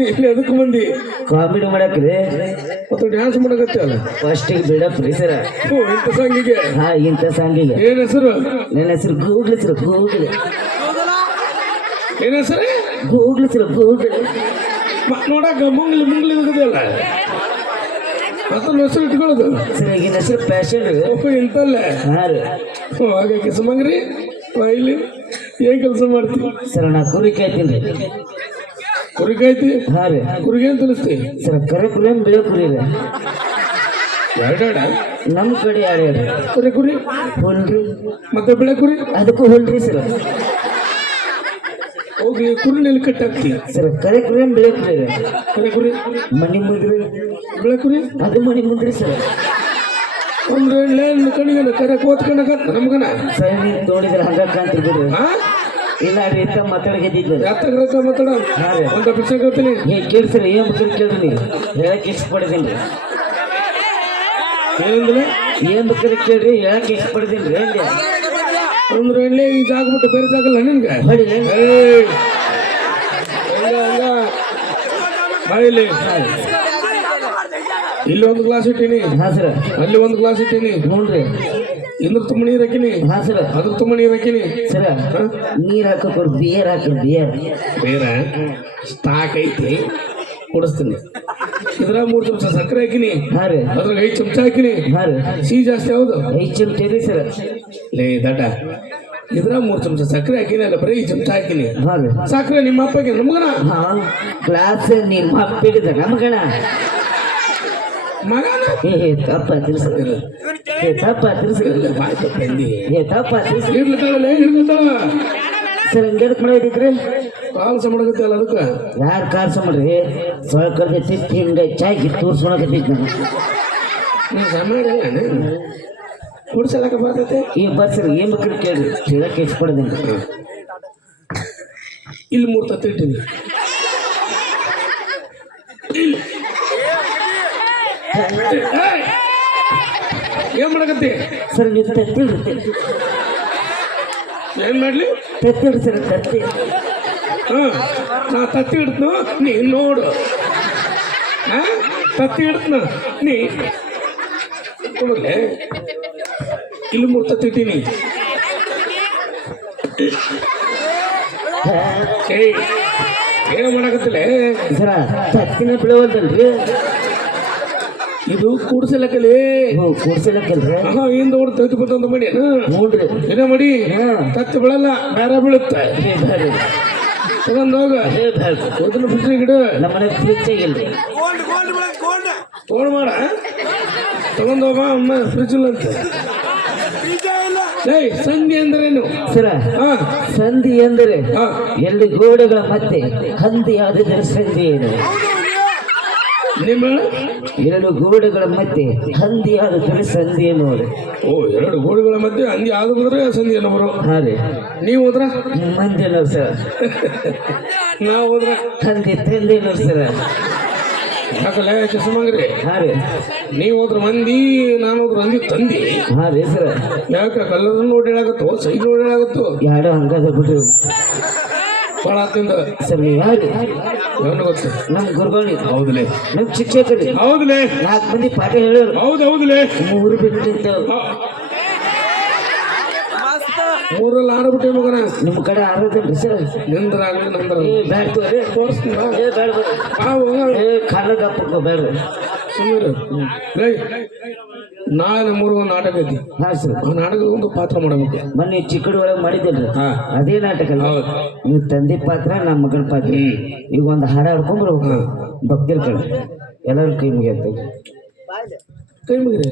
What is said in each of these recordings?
ಇಲ್ಲಿ ಅದಕ್ಕೆ ಮಂದಿ. ಕಾಮಿಡಿ ಮಾಡಕ್ರಿ ಮತ್ತು ಡ್ಯಾನ್ಸ್ ಮಾಡಕತ್ತೆ ಅಲ್ಲ? ಫಸ್ಟಿಗೆ ಬಿಡಪ್ ರೀ ಸರ. ಓ ಇಂಥ ಸಂಗಿಗೆ. ಹಾ ಇಂಥ ಸಾಂಗಿಗೆ. ಏನ್ ಹೆಸರು? ನನ್ನ ಹೆಸರು ಗೂಗ್ಲಿ ಸರ್ ಗೂಗ್ಲಿ. ಏನ್ ಹೆಸರು? Googly sir Googly. ಮ- ನೋಡಕ್ಕ ಮುಂಗ್ಲಿ ಮುಂಗ್ಲಿ ಅಲ್ಲ? ಅದನ್ನ ಹೆಸರು ಇಟ್ಕೊಳ್ಳೋದು. ಸರ್ ಈಗಿನ ಹೆಸರು ಪ್ಯಾಷನ್ ರೀ. ಒಪ್ಪ ಇಂತಲ್ಲೇ ಹಾ ರೀ. ಓ, ಹಾಗೆ ಕಿಸಮಂಗ್ರಿ ಇಲ್ಲಿ ಏನ್ ಕೆಲಸ ಮಾಡ್ತೀನಿ ಸರ್ ನಾ ಕುರಿ ಕಾಯ್ತೀನಿ ರೀ ಕುರಿ ಕಾಯ್ತಿ ಹಾ ರೀ. ಕುರಿಗೆ ಅಂತ ಅನಿಸ್ತಿ ಸರ್ ಕರೆ ಕುರಿ ಬಿಳೆ ಕುರಿ ರೀ. ಎರಡೆರಡ ನಮ್ಮ ಕಡೆ ಯಾರು ಕುರಿ ಕುರಿ? ಹುಲ್ರಿ. ಮತ್ತೆ ಬೆಳೆ ಕುರಿ? ಅದಕ್ಕೂ ಹುಲ್ರಿ ಸರ್. ಹೋಗ್ಲಿ ಕುರಿನಲ್ಲಿ ಕಟ್ಟಾಕ್ತಿ ಸರ್ ಕರೆ ಕುರಿ ಏನ್ ಬೆಳೆ ಕುರಿ ರೀ. ಕರೆ ಕುರಿ? ಮನಿ ಮುಂದ್ರಿ. ಬೆಳೆ ಕುರಿ? ಅದು ಮನೆ ಮುಂದ್ರಿ ಸರ್. ಒಂದು ಲೇನ್ ಕಣಿಗನ ಕರೆ ಕೋತ್ಕೊಂಡಾಗತ್ತ ನಮ್ಗನ? ಸರ್ ನೀವು ನೋಡಿದ್ರೆ ಹಂಗ ಹಾ? ಇಲ್ಲ ರೀ ಇಂಥ ಮಾತಾಡಕತ್ತಿದ್ದೆ ಯಾತಗ್ರತ ಮಾತಾಡ. ಹಾ ರೀ. ಒಂದ ಪ್ರಶ್ನೆ ಕೇಳ್ತೀನಿ ಏ ಕೇಳ್ಸ್ರಿ ಏನು ಬೇಕಾದ್ರೆ ಕೇಳ್ರಿ ನೀವು. ಹೇಳಕ್ ಇಷ್ಟಪಡ್ತೀನಿ ಏನಂದ್ರೆ ಏನ್ ಬೇಕಾದ್ರೆ ಕೇಳ್ರಿ ಹೇಳಕ್ ಇಷ್ಟಪಡ್ತೀನಿ ರೀ ಅಂದ್ರೆ ಇಲ್ಲೇ ಈ ಜಾಗ ಬಿಟ್ಟು ಬೇರೆ ಜಾಗಲ್ಲ ನಿನ್ಗೆ? ಬಾ ಇಲ್ಲಿ. ಇಲ್ಲಿ ಒಂದು ಗ್ಲಾಸ್ ಇಟ್ಟೀನಿ. ಹಾ ಸರ್. ಅಲ್ಲಿ ಒಂದು ಗ್ಲಾಸ್ ಇಟ್ಟೀನಿ. ನೋಡ್ರಿ. ಇದ್ರ ತುಂಬ ನೀರು ಹಾಕಿನಿ ಹಾ ಅದು ತುಂಬ ನೀರು ಹಾಕಿನಿ ಸರ ನೀರ್ ಹಾಕಕ್ ಬಿಯರ್ ಹಾಕಿ ಬಿಯರ್ ಬೇರೆ? ಸ್ಟಾಕ್ ಐತಿ. ಕೊಡಿಸ್ತೀನಿ. ಇದ್ರಾಗ ಮೂರು ಚಮಚ ಸಕ್ಕರೆ ಹಾಕಿನಿ. ಹಾ ರೀ. ಅದ್ರಾಗ ಐದು ಚಮಚ ಹಾಕಿನಿ. ಹಾ ರೀ. ಸಿಹಿ ಜಾಸ್ತಿ ಯಾವುದು? ಐದು ಚಮಚ ರೀ ಸರ್. ಲೇ ದಟ ಇದ್ರಾಗ ಮೂರು ಚಮಚ ಸಕ್ಕರೆ ಹಾಕಿನಿ ಅಲ್ಲ ಬರೀ ಐದು ಚಮಚ ಹಾಕಿನಿ. ಹಾ ರೀ. ಸಕ್ಕರೆ ನಿಮ್ಮ ಅಪ್ಪಗೆ ನಮಗನ? ಹಾ ಗ್ಲಾಸ್ ನಿಮ್ಮ ಅಪ್ಪಿಡಿದ ನಮಗಣ ಮಗನ? ಏ ತಪ್ಪ ತಿರ್ಸ್ರಿ ಏ ತಪ್ಪ ಏ ತಪ್ಪ ಸರ್ ಅದಕ್ಕೆ ಯಾರು ಕಾರ್ಸ ಮಾಡ್ರಿ ಸೊಳ ಕರ್ದೈತಿ ಹಿಂಗೆ ಚಾಕಿ ನಾನು ನೀವು ಬರ್ತೈತೆ ಈ ಬಸ್ ಏನ್ ಬೇಕಾದ್ರೆ ಕೇಳ್ರಿ ಹೇಳಕ್ ಇಷ್ಟಪಡ್ತೀನಿ ಇಲ್ಲಿ ಮೂರು ತತ್ತಿ ಇಟ್ಟಿನಿ ಇಲ್ಲಿ. ಏನ್ ಮಾಡಕತ್ತಿ? ಸರ್ ನೀವು ಏನ್ ಮಾಡ್ಲಿ? ಸರ್ ಹಾ ನಾ ತತ್ತಿ ಇಡ್ತನು? ನೀ ನೋಡು. ಹಾ ತತ್ತಿ ಇಡ್ತನ? ನೀ. ಇಲ್ಲಿ ಮೂರು ತತ್ತಿ ಇಟ್ಟೀನಿ. ಏನ್ ಮಾಡಕತ್ತಿಲ್ಲ ಸರ ತತ್ತಿನ ಬೀಳವಲ್ದಲ್ರಿ. ಇದು ಕೂಡ್ಸಲಕ್ಕಲ್ಲಿ ಹ್ಞೂ ಕೂಡ್ಸಲಕ್ಕಲ್ರಿ ಆಹಾ ಹಿಂದ ಓಡ್ ತತ್ತಿ ಬಂತ ಮಾಡಿ. ನೋಡ್ರಿ ಏನ ಮಾಡಿ. ಹಾ. ತತ್ತಿ ಬೀಳಲ್ಲ ಬೇರೆ ಬೀಳುತ್ತೆ. ಏ ಬ್ಯಾಡ್ರಿ ತಗೊಂಡ್ ಹೋಗ ಏ ಬ್ಯಾಡ್ರಿ ಅದನ್ನ ಫ್ರಿಜ್ ಗಿಡ ನಮ್ಮನೆ ಫ್ರಿಜ್ ಇಲ್ರಿ ಫೋನ್ ಮಾಡ ತಗೊಂಡ್ ಹೋಗ ಅಮ್ಮ ಫ್ರಿಜ್ ಇಲ್ಲ ಅಂತ. ಏಯ್ ಸಂಧಿ ಅಂದ್ರೇನು ಸರ ಹಾ. ಸಂಧಿ ಎಂದರೆ ಹಾ. ಎರಡು ಗೋಡೆಗಳ ಮಧ್ಯೆ ಹಂದಿ ಆದಿದ್ರೆ ಸಂಧಿ ಏನು? ನಿಮ್ಮ ಎರಡು ಗೋಡೆಗಳ ಮಧ್ಯೆ ಹಂದಿ ಆದ್ರೆ ಸಂಧಿ ಎನ್ನುವರು ಓ ಎರಡು ಗೋಡೆಗಳ ಮಧ್ಯೆ ಹಂದಿ ಆದ ಬಂದ್ರೆ ಸಂಧಿ ಎನ್ನುವರು ಬರೋ ಹಾ ರೀ ನೀವು ಹೋದ್ರ? ಮಂದಿ ಅನ್ನೋರು ಸರ್. ನಾವು ಹೋದ್ರ? ಹಂದಿ ತಂದೆ ಅನ್ನೋರು ಸರ್. ಯಾಕಲ್ಲ ಚಸ್ಮಂಗ್ರಿ ಹಾ ರೀ ನೀವು ಹೋದ್ರ ಮಂದಿ ನಾನು ಹೋದ್ರ ಮಂದಿ ತಂದಿ? ಹಾ ರೀ ಸರ್. ಯಾಕ ಕಲ್ಲರ್ ನೋಡಿ ಹೇಳಾಗತ್ತೋ ಸೈಡ್ ನೋಡಿ ಹೇಳಾಗತ್ತೋ ಎರಡು ಹಂಗಾದ್ರೆ ಬಿಡ್ರಿ ಭಾಳ ಆತಿಂದ ಸರ್ ನೀವು ಯಾರು ಏನು ಗೊತ್ತು? ನಮ್ಮ ಗುರುಗಳು ಹೌದಲೇ. ನಮ್ಮ ಶಿಕ್ಷಕರು. ಹೌದಲೇ. ನಾಲ್ಕು ಮಂದಿ ಪಾಠ ಹೇಳೋರು. ಹೌದು ಹೌದಲೇ. ಮೂರು ಬಿಟ್ಟು ನಿಂತವ್ರು. ಮೂರಲ್ಲಿ ಆಡ್ಬಿಟ್ಟೆ ಮಗನ. ನಿಮ್ಮ ಕಡೆ ಆರೋಗ್ಯ ಸರ್ ನಿಂದ್ರಾಗ್ಲಿ ನಂದ್ರ ಬ್ಯಾಡ ತೋರಿ. ತೋರಿಸ್ತೀನಿ ಬ್ಯಾಡ ಬೇಡ ಬಾ ಹೋಗ. ಏ ಕಾಲದಪ್ಪ ಬೇಡ ಸುಮ್ಮನೆ ಲೈ. ನಾಳೆ ನಮ್ಮೂರು ಒಂದು ನಾಟಕ ಐತಿ. ಹಾ ಸರ್ ಆ ನಾಟಕದ ಒಂದು ಪಾತ್ರ ಮಾಡಬೇಕು. ಮೊನ್ನೆ ಚಿಕ್ಕಡ ಒಳಗೆ ಮಾಡಿದ್ದಲ್ರಿ ಹಾ. ಅದೇ ನಾಟಕ ಅಲ್ಲ ಹೌದು. ನೀವು ತಂದೆ ಪಾತ್ರ ನಮ್ಮ ಮಗನ ಪಾತ್ರ. ಈಗ ಒಂದು ಹಾರ ಹಾಡ್ಕೊಂಡ್ಬರ್ಬೇಕು ಭಕ್ತಿರ್ ಕಡೆ ಎಲ್ಲರೂ ಕೈ ಮುಗಿಯತ್ತೆ ಕೈ ಮುಗಿರಿ.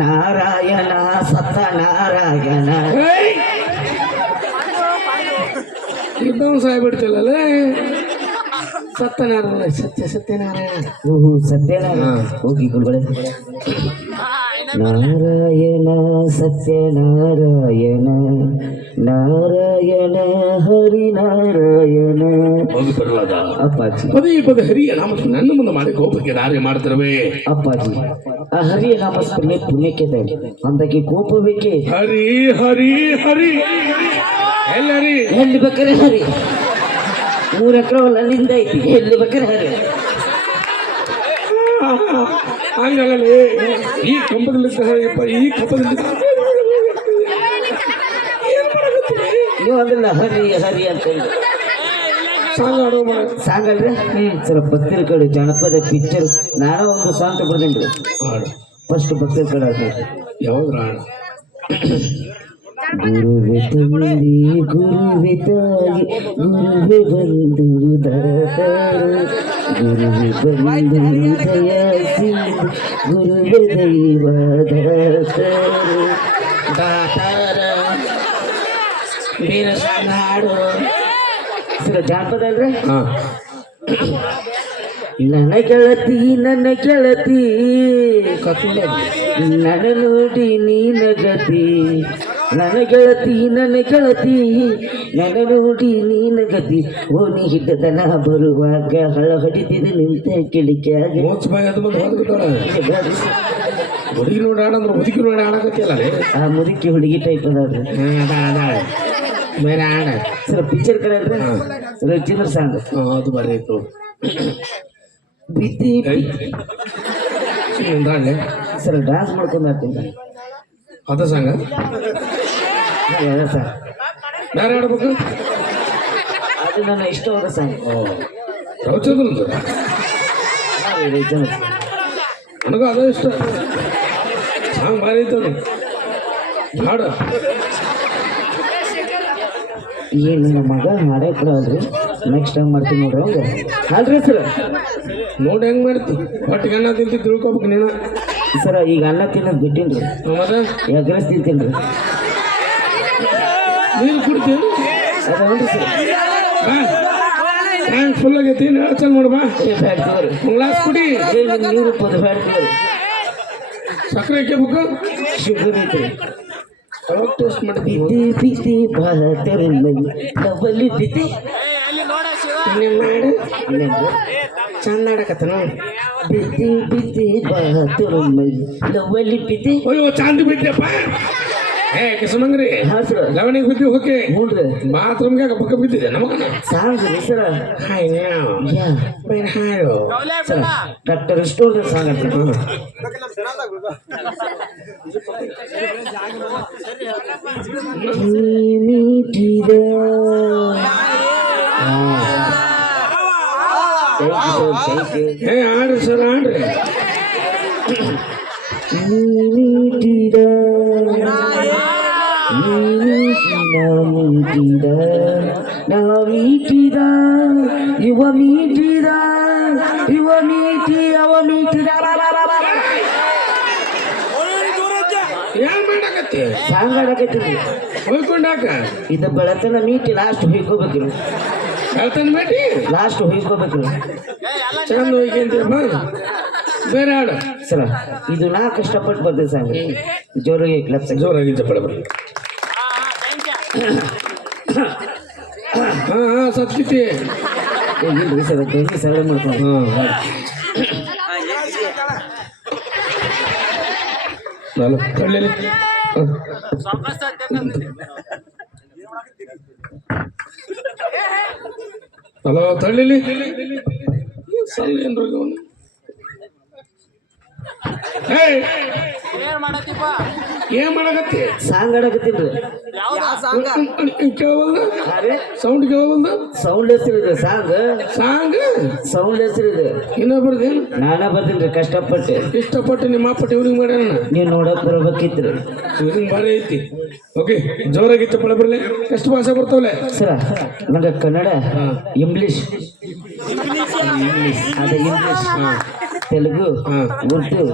ನಾರಾಯಣ ಸತ್ತ ನಾರಾಯಣ. ಇದ್ದವನು ಸಾಯ್ಬಿಡ್ತಿಲ್ಲಲ್ಲ ಸತ್ಯನಾರಾಯಣ ಸತ್ಯ ಸತ್ಯನಾರಾಯಣ. ಓಹೋ ಸತ್ಯನಾರಾಯಣ. ಹೋಗಿ ಗುರುಗಳೇ. ನಾರಾಯಣ ಸತ್ಯನಾರಾಯಣ ನಾರಾಯಣ ಹರಿನಾರಾಯಣ. ಹೋಗಿ ಬರಲಾದ ಅಪ್ಪಾಜಿ. ಪದೇ ಪದೇ ಹರಿಯ ನಾಮ ನನ್ನ ಮುಂದೆ ಮಾಡಿ ಕೋಪಕ್ಕೆ ದಾರಿ ಮಾಡ್ತಿರವೇ. ಅಪ್ಪಾಜಿ ಆ ಹರಿಯ ನಾಮಸ್ಮರಣೆ ಪುಣ್ಯಕ್ಕೆ ಅಂದಕ್ಕೆ ಕೋಪ ಬೇಕೆ ಹರಿ ಹರಿ ಹರಿ. ಎಲ್ಲ ರೀ ಎಲ್ಲಿ ಬೇಕಾರೆ ಹರಿ. ಮೂರು ಎಕರೆ ಹೊಲ ಅಲ್ಲಿಂದ ಐತಿ ಎಲ್ಲಿ ಬೇಕಾರೆ ಹರಿ ಹಂಗಲ್ಲ ಈ ಕಂಬದಲ್ಲಿ ಸಹ ಈ ಕಂಬದಲ್ಲಿ ನೀವು ಅದನ್ನ ಹರಿ ಹರಿ ಅಂತ ಹೇಳಿ. ಸಾಂಗ್ ಆಡೋ ಸಾಂಗ್ ಅಲ್ರಿ ಹ್ಮ್. ಸರ್ ಭಕ್ತಿರ ಕಡೆ ಜನಪದ ಪಿಕ್ಚರ್ ನಾನು ಒಂದು ಸಾಂಗ್ ಹಾಡು. ಫಸ್ಟ್ ಭಕ್ತಿರ ಕಡೆ ಯಾವ್ದು ಯಾವಾಗ ಗುರುವೆ ತಂದಿ ಗುರುವೆ ತಾಯಿ ಗುರುವೆ ಬಂದು ಗುರುವೆ ಬಂದು ದಯಾಸಿಂಧು ಗುರುವೆ ದೈವ ದಾತಾರು ವೀರ ಹಾಡು ಜಾನಪದ ಅಲ್ರಿ ಹಾ ನನ್ನ ಗೆಳತಿ ನನ್ನ ಗೆಳತಿ ನನ್ನ ನೋಡಿ ನೀನ ಗತಿ ನನ್ನ ಗೆಳತಿ ನನ್ನ ಗೆಳತಿ. ನನ್ನ ನೋಡಿ ನೀನ ಗತಿ. ಓಣಿ ಹಿಡ್ದನ ಬರುವಾಗ ಹಳ ಹೊಡಿತಿದ ನಿಂತ ಹೋದ್ಬಿಟ್ಟಾಳ ಹುಡುಗಿ ನೋಡಿ ಮುದುಕಿ ನೋಡಿ ಆಡಕತ್ತಿಲ್ಲ ಆ ಮುದುಕಿ ಹುಡುಗಿ ಟೈಪ್ ಅದಾವ್ರಿ ಹಾ ಅದ ಅದ ಬೇರೆ ಆಡ. ಸರ್ ಪಿಕ್ಚರ್ ಕಡೆ ಸರ್ ಸಾಂಗ್. ಅದು ಬರೀ ಇತ್ತು ಬಿದ್ದಿ ಸರ್ ಡ್ಯಾನ್ಸ್ ಮಾಡ್ಕೊಂಡು ಬರ್ತೀನಿ ಅದ ಸಂಗ? ಸರ್ ಯಾರು ಆಡ್ಬೇಕು ಅದು ನನ್ನ ಇಷ್ಟವಾದ ಸಾಂಗ್ ಓ ರವಿಚಂದ್ರನ್ ನನಗೂ ಅದ ಇಷ್ಟ. ಸಾಂಗ್ ಭಾರಿ ಐತದ ಹಾಡು. ಏನು ನನ್ನ ಮಗ? ಮಾಡೇ ಕೊಡಲ್ರಿ ನೆಕ್ಸ್ಟ್ ಟೈಮ್ ಮಾಡ್ತೀನಿ ನೋಡ್ರಿ ಹಂಗೆ. ಅಲ್ರಿ ಸರ್. ನೋಡಿ ಹೆಂಗ್ ಮಾಡ್ತಿ? ಒಟ್ಟಿಗೆ ಅನ್ನ ತಿಂತಿ ತಿಳ್ಕೊಬೇಕು ನೀನು. ಸರ ಈಗ ಅನ್ನ ತಿನ್ನೋದು ಬಿಟ್ಟಿನ್ರಿ. ಮತ್ತೆ? ಎಗ್ರೆಸ್ ತಿಂತೀನಿ. ನೀರು ಕುಡ್ತೀನಿ ಟ್ಯಾಂಕ್ ಫುಲ್ ಆಗೈತಿ ಚಲ್ ನೋಡು ಬಾ ಗ್ಲಾಸ್ ಕುಡಿ ನೀರು ಪದ ಬ್ಯಾಡ ತಗೋರಿ ಸಕ್ಕರೆ ಹಾಕ್ಬೇಕು ಶುಗರ್ ಅವಾಗ ಟೇಸ್ಟ್ ಮಾಡ್ತೀವಿ ಇನ್ನೇನ್ ಮಾಡು ಇನ್ನೇನ್ರಿ? ಚಂದ ಆಡಕತ್ತ ನೋಡಿ ಬಿದ್ದಿ ಬಿದ್ದಿ ಬಹತರು ಮೈ ಅಯ್ಯೋ ಚಾಂದಿ ಬಿದ್ದಪ್ಪ ಏ ಕಿಸಮಂಗ್ರಿ ಹಾ ಸರ್. ಲವಣಿಗೆ ಬಿದ್ದು ಹೋಗಿ ನೋಡ್ರಿ ಬಾತ್ರೂಮ್ಗೆ ಪಕ್ಕ ಬಿದ್ದಿದೆ ನಮಗನ? Song sir. ಹಾಯ್ ಯಾ. ಬೇರೆ ಹಾಡು ಸರ ಡಾಕ್ಟರ್ ಸ್ಟೋಲ್ ಸಾಂಗ್ ಅಂತ ನೀಟಿದ ಏ ಆಡ್ರಿ ಸರ್ ಆಡ್ರಿ. ಇವ ಮೀಟಿ ಅವ ಮೀಟಿದ ಏನ್ ಮಾಡಕತ್ತಿ? ಸಾಂಗ್ ಆಡಕತ್ತೀವಿ ಹೋಯ್ಕೊಂಡಾಕ? ಇದು ಬೆಳತನ ಮೀಟಿ ಲಾಸ್ಟ್ ಹೊಯ್ಕೋಬೇಕ್ರಿ. ಹೇಳ್ತಾನೆ ಬೇಟಿ ಲಾಸ್ಟ್ ಹೊಯ್ಕೋಬೇಕ್ರಿ. ಚಂದ ಹೋಗಿ ಬೇರೆ ಹಾಡು. ಸರ ಇದು ನಾ ಕಷ್ಟಪಟ್ಟು ಬರ್ತೀವಿ ಸಾಂಗ್. ಜೋರಾಗಿ ಕ್ಲಬ್ ಜೋರಾಗಿ ಚಪ್ಪಳ ಬರ್ರಿ ಹಾ ಹಾ ಸತ್ಕಿತಿ ಸರ್ ಸರಳ ಮಾಡ್ಕೊಂಡು? ಹಾ ನಾನು ಕಳ್ಳಿ ಹಲೋ ತಳ್ಳಿಲಿ. ಸಣ್ಣ ಏನ್ರಿ ಅವನು ಏನ್ ಮಾಡಕತ್ತಿ? ಸಾಂಗ್ ಆಡಕತ್ತೀನ್ರಿ ಕೇಳವಲ್ದ? ಅರೆ ಸೌಂಡ್ ಕೇಳವಲ್ದ? ಸೌಂಡ್ ಹೆಸರಿದೆ ಸಾಂಗ್. ಸಾಂಗ್? ಸೌಂಡ್ ಹೆಸರಿದೆ ಇನ್ನೊಬ್ರದೇನು ನಾನ ಬರ್ತೀನಿ ಕಷ್ಟಪಟ್ಟು. ಇಷ್ಟಪಟ್ಟು ನಿಮ್ಮ ಅಪ್ಪ ಟ್ಯೂನಿಂಗ್ ಮಾಡ್ಯಾನ? ನೀವು ನೋಡಕ್ ಬರ್ಬೇಕಿತ್ರಿ ಟ್ಯೂನಿಂಗ್ ಭಾರಿ ಐತಿ ಓಕೆ ಜೋರಾಗಿ ಚಪ್ಪಳ ಬರಲಿ. ಎಷ್ಟು ಭಾಷೆ ಬರ್ತಾವಲೆ? ಸರ ನಂಗೆ ಕನ್ನಡ ಇಂಗ್ಲಿಷ್ ಅದ ಇಂಗ್ಲಿಷ್ ತೆಲುಗು ಉರ್ದು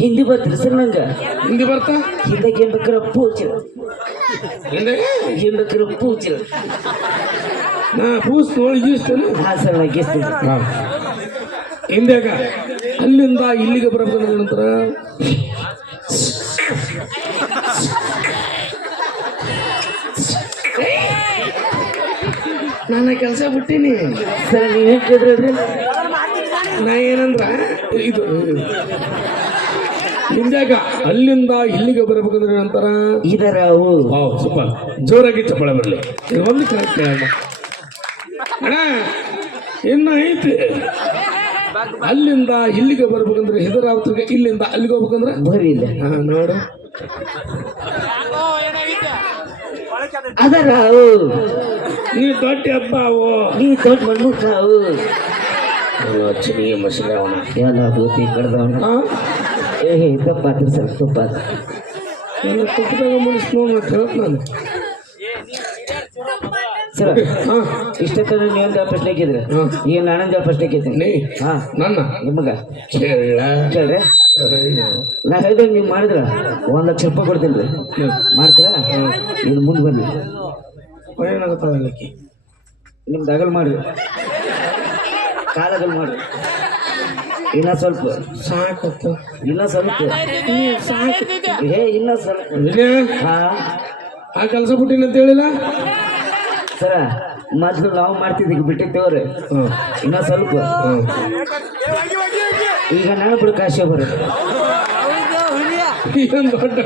ಹಿಂದಿ ಬರ್ತೀರಿ ಸರ್ ನಂಗೆ. ಹಿಂದಿ ಬರ್ತಾ? ಹಿಂದಕ್ಕೆ ಏನ್ ಪೂಜೆ. ಪೂಚಿರ ಏನ್ ಬೇಕಾರ ಪೂಚಿರ ನಾ ಪೂಸ್ ನೋಡಿ ಗೀಸ್ತೇನೆ ಹಾ ಸರ್ ನಾ ಗೆಸ್ತೀನಿ ಹಿಂದ್ಯಾಗ? ಅಲ್ಲಿಂದ ಇಲ್ಲಿಗೆ ಬರಬೇಕಂದ ನಂತರ? ನಾನು ಕೆಲಸ ಬಿಟ್ಟೀನಿ. ಸರ್ ನೀವು ಹೇಳ್ತಿದ್ರಿ ನಾ ಏನಂದ್ರ ಇದು ಹಿಂದ್ಯಾಗ ಅಲ್ಲಿಂದ ಇಲ್ಲಿಗೆ ಬರ್ಬೇಕಂದ್ರೆ ನಂತರ? ಇದರ ವಾವ್ ಸೂಪರ್. ಜೋರಾಗಿ ಚಪ್ಪಳ ಬರಲಿ. ಒಂದು ಕರೆಕ್ಟ್ ಅಣ್ಣ ಇನ್ನ ಐತಿ. ಅಲ್ಲಿಂದ ಇಲ್ಲಿಗೆ ಬರ್ಬೇಕಂದ್ರೆ ಹೆದರಾವತಿಗೆ ಇಲ್ಲಿಂದ ಅಲ್ಲಿಗೆ ಹೋಗ್ಬೇಕಂದ್ರೆ? ಬರೀ ಇಲ್ಲ ಹಾ ನೋಡು. ಅದರ ನೀವು ನೀ ದೊಡ್ಡ ಹಬ್ಬ ನೀ ದೊಡ್ಡ ಮಣ್ಣುಕ ಅವು ಚಿನಿ ಮಸಳೆ ಅವನ ಎಲ್ಲ ಬೂತಿ ಕಡ್ದವನ ಏ ಏ ತಪ್ಪಾತ್ರ ಸರ್ ತಪ್ಪಾತ್ರ ತುಪ್ಪದಾಗ ಮುನಿಸ್ ನೋಡಿ ಹೇಳ್ತ ನಾನು. ಸರ್ ಹಾ. ಇಷ್ಟೊತ್ತನ ನೀವೊಂದು ಪ್ರಶ್ನೆ ಹಾಕಿದ್ರೆ ಹಾ. ಈಗ ನಾನೊಂದು ಪ್ರಶ್ನೆ ಹಾಕಿದ್ದೀನಿ ನೀ ಹಾ. ನನ್ನ? ನಿಮಗ ಕೇಳ ಕೇಳ್ರಿ? ನಾ ಹೇಳಿದ್ರೆ ನೀವು ಮಾಡಿದ್ರ? ಒಂದು ಲಕ್ಷ ರೂಪಾಯಿ ಕೊಡ್ತೀನಿ. ರೀ ಮಾಡ್ತೀರಾ? ಇನ್ನು ಮುಂದೆ ಬನ್ನಿ. ಏನಾಗುತ್ತೆ ಅಲ್ಲಕ್ಕಿ ನಿಮ್ದು ಅಗಲ್ ಮಾಡ್ರಿ. ಕಾಲಗಲ್ ಮಾಡು ಇನ್ನ ಸ್ವಲ್ಪ. ಸಾಕು ಇನ್ನ ಸ್ವಲ್ಪ. ಹೇ ಇನ್ನ ಸ್ವಲ್ಪ. ಹಾ. ಆ ಕೆಲಸ ಬಿಟ್ಟಿನ ಅಂತ ಹೇಳಿಲ್ಲ? ಸರ ಮೊದ್ಲು ನಾವು ಮಾಡ್ತಿದ್ದೀವಿ ಬಿಟ್ಟಿದ್ದೇವ್ರಿ. ಇನ್ನ ಸ್ವಲ್ಪ. ಈಗ ನಾನು ಬಿಡು ಕಾಶಿ ಬರೋದು ದೊಡ್ಡ